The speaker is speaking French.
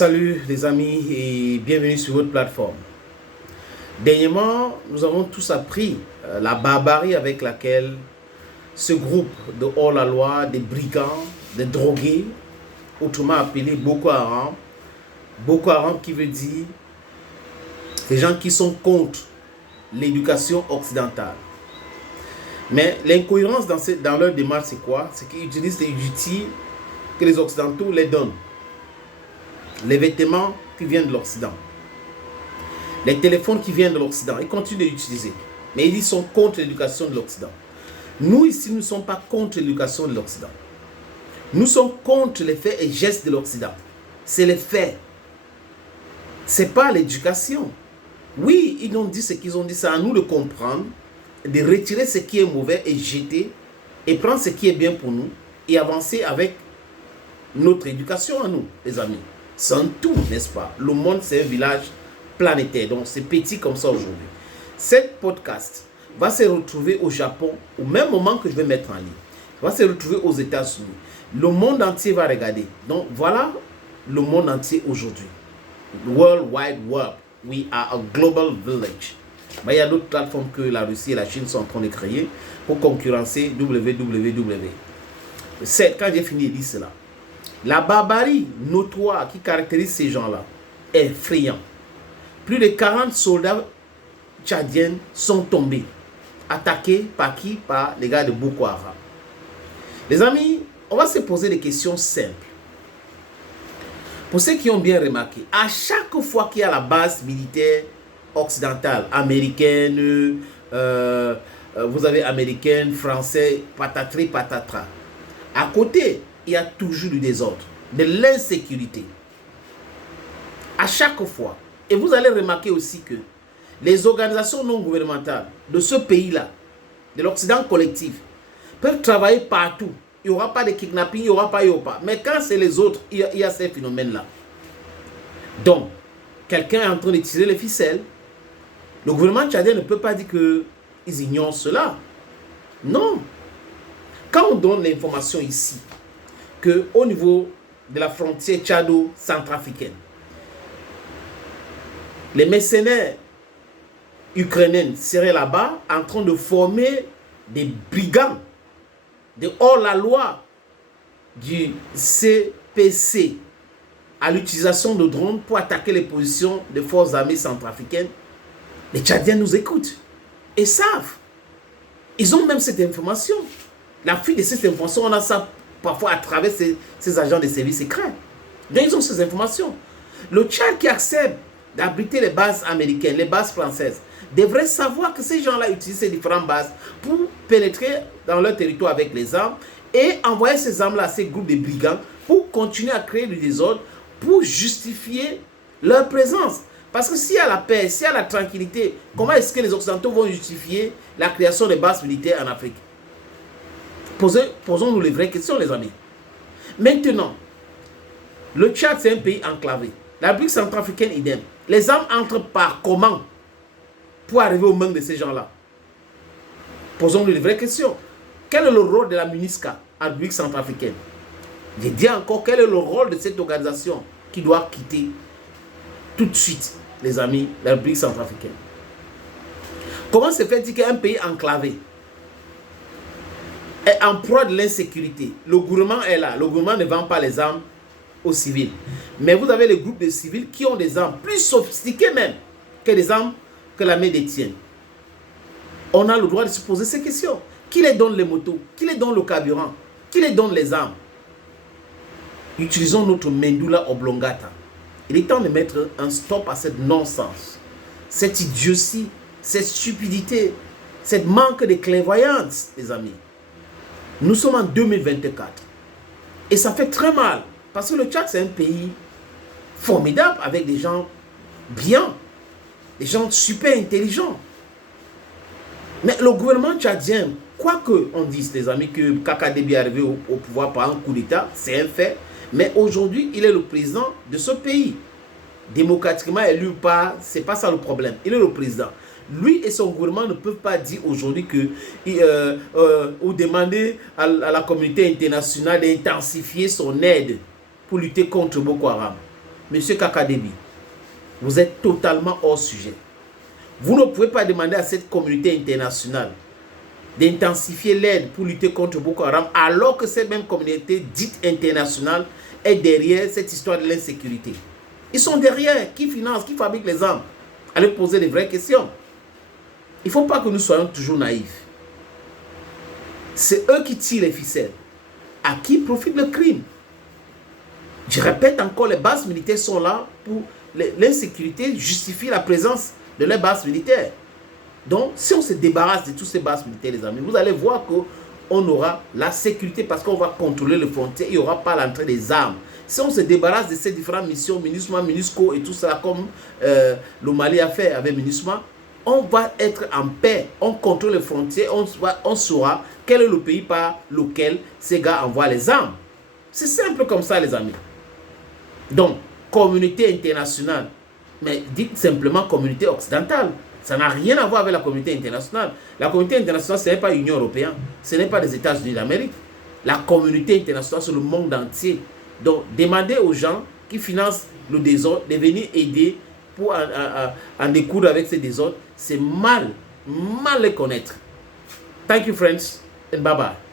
Salut les amis et bienvenue sur votre plateforme. Dernièrement, nous avons tous appris la barbarie avec laquelle ce groupe de hors-la-loi, des brigands, des drogués, autrement appelé Boko Haram qui veut dire les gens qui sont contre l'éducation occidentale. Mais l'incohérence dans leur démarche, c'est quoi? C'est qu'ils utilisent des outils que les Occidentaux les donnent. Les vêtements qui viennent de l'Occident. Les téléphones qui viennent de l'Occident. Ils continuent d'utiliser. Mais ils sont contre l'éducation de l'Occident. Nous, ici, nous ne sommes pas contre l'éducation de l'Occident. Nous sommes contre les faits et gestes de l'Occident. C'est les faits. Ce n'est pas l'éducation. Oui, ils ont dit ce qu'ils ont dit. C'est à nous de comprendre, de retirer ce qui est mauvais et jeter, et prendre ce qui est bien pour nous, et avancer avec notre éducation à nous, les amis. C'est un tout, n'est-ce pas? Le monde, c'est un village planétaire. Donc, c'est petit comme ça aujourd'hui. Cette podcast va se retrouver au Japon au même moment que je vais mettre en ligne. Va se retrouver aux États-Unis. Le monde entier va regarder. Donc, voilà le monde entier aujourd'hui. World Wide Web. We are a global village. Mais il y a d'autres plateformes que la Russie et la Chine sont en train de créer pour concurrencer www. Quand j'ai fini de dire cela, la barbarie notoire qui caractérise ces gens-là est effrayant. Plus de 40 soldats tchadiens sont tombés, attaqués par qui? Par les gars de Boko Haram. Les amis, on va se poser des questions simples. Pour ceux qui ont bien remarqué, à chaque fois qu'il y a la base militaire occidentale, américaine, vous avez américaine, français, patatri, patatra. À côté, il y a toujours du désordre, de l'insécurité. À chaque fois. Et vous allez remarquer aussi que les organisations non gouvernementales de ce pays-là, de l'Occident collectif, peuvent travailler partout. Il n'y aura pas de kidnapping, il n'y aura pas. Mais quand c'est les autres, il y a ces phénomènes-là. Donc, quelqu'un est en train de tirer les ficelles. Le gouvernement tchadien ne peut pas dire qu'ils ignorent cela. Non. Quand on donne l'information ici, qu'au niveau de la frontière tchado-centrafricaine, les mercenaires ukrainiens seraient là-bas en train de former des brigands de hors-la-loi du CPC à l'utilisation de drones pour attaquer les positions des forces armées centrafricaines. Les Tchadiens nous écoutent et savent. Ils ont même cette information. La fuite de cette information, on a ça parfois à travers ces agents de services secrets. Donc ils ont ces informations. Le Tchad qui accepte d'abriter les bases américaines, les bases françaises, devrait savoir que ces gens-là utilisent ces différentes bases pour pénétrer dans leur territoire avec les armes et envoyer ces armes-là à ces groupes de brigands pour continuer à créer du désordre, pour justifier leur présence. Parce que s'il y a la paix, s'il y a la tranquillité, comment est-ce que les Occidentaux vont justifier la création des bases militaires en Afrique? Posons-nous les vraies questions, les amis. Maintenant, le Tchad, c'est un pays enclavé. La République centrafricaine, idem. Les armes entrent par comment pour arriver aux mains de ces gens-là? Posons-nous les vraies questions. Quel est le rôle de la MINUSCA en République centrafricaine? Je dis encore, quel est le rôle de cette organisation qui doit quitter tout de suite, les amis, la République centrafricaine? Comment se fait-il qu'un pays enclavé est en proie de l'insécurité? Le gouvernement est là. Le gouvernement ne vend pas les armes aux civils. Mais vous avez les groupes de civils qui ont des armes plus sophistiquées même que les armes que l'armée détient. On a le droit de se poser ces questions. Qui les donne les motos? Qui les donne le carburant? Qui les donne les armes? Utilisons notre medulla oblongata. Il est temps de mettre un stop à cette non-sens, cette idiotie, cette stupidité, cette manque de clairvoyance, les amis. Nous sommes en 2024 et ça fait très mal parce que le Tchad, c'est un pays formidable avec des gens bien, des gens super intelligents. Mais le gouvernement tchadien, quoi qu'on dise, les amis, que Kaka Déby est arrivé au pouvoir par un coup d'État, c'est un fait. Mais aujourd'hui, il est le président de ce pays. Démocratiquement élu ou pas, c'est pas ça le problème. Il est le président. Lui et son gouvernement ne peuvent pas dire aujourd'hui que ou demander à la communauté internationale d'intensifier son aide pour lutter contre Boko Haram. Monsieur Kakadebi, vous êtes totalement hors sujet. Vous ne pouvez pas demander à cette communauté internationale d'intensifier l'aide pour lutter contre Boko Haram, alors que cette même communauté dite internationale est derrière cette histoire de l'insécurité. Ils sont derrière. Qui finance, qui fabrique les armes? Allez poser les vraies questions. Il ne faut pas que nous soyons toujours naïfs. C'est eux qui tirent les ficelles. À qui profite le crime? Je répète encore, les bases militaires sont là pour l'insécurité, justifie la présence de les bases militaires. Donc, si on se débarrasse de toutes ces bases militaires, les amis, vous allez voir qu'on aura la sécurité parce qu'on va contrôler les frontières, il n'y aura pas l'entrée des armes. Si on se débarrasse de ces différentes missions, MINUSMA, MINUSCO et tout ça, comme le Mali a fait avec MINUSMA, on va être en paix, on contrôle les frontières, on saura quel est le pays par lequel ces gars envoient les armes. C'est simple comme ça, les amis. Donc, communauté internationale, mais dites simplement communauté occidentale. Ça n'a rien à voir avec la communauté internationale. La communauté internationale, ce n'est pas l'Union européenne, ce n'est pas les États-Unis d'Amérique. La communauté internationale, c'est le monde entier. Donc, demandez aux gens qui financent le désordre de venir aider pour en découdre avec ces désordres. C'est mal les connaître. Thank you, friends, and bye-bye.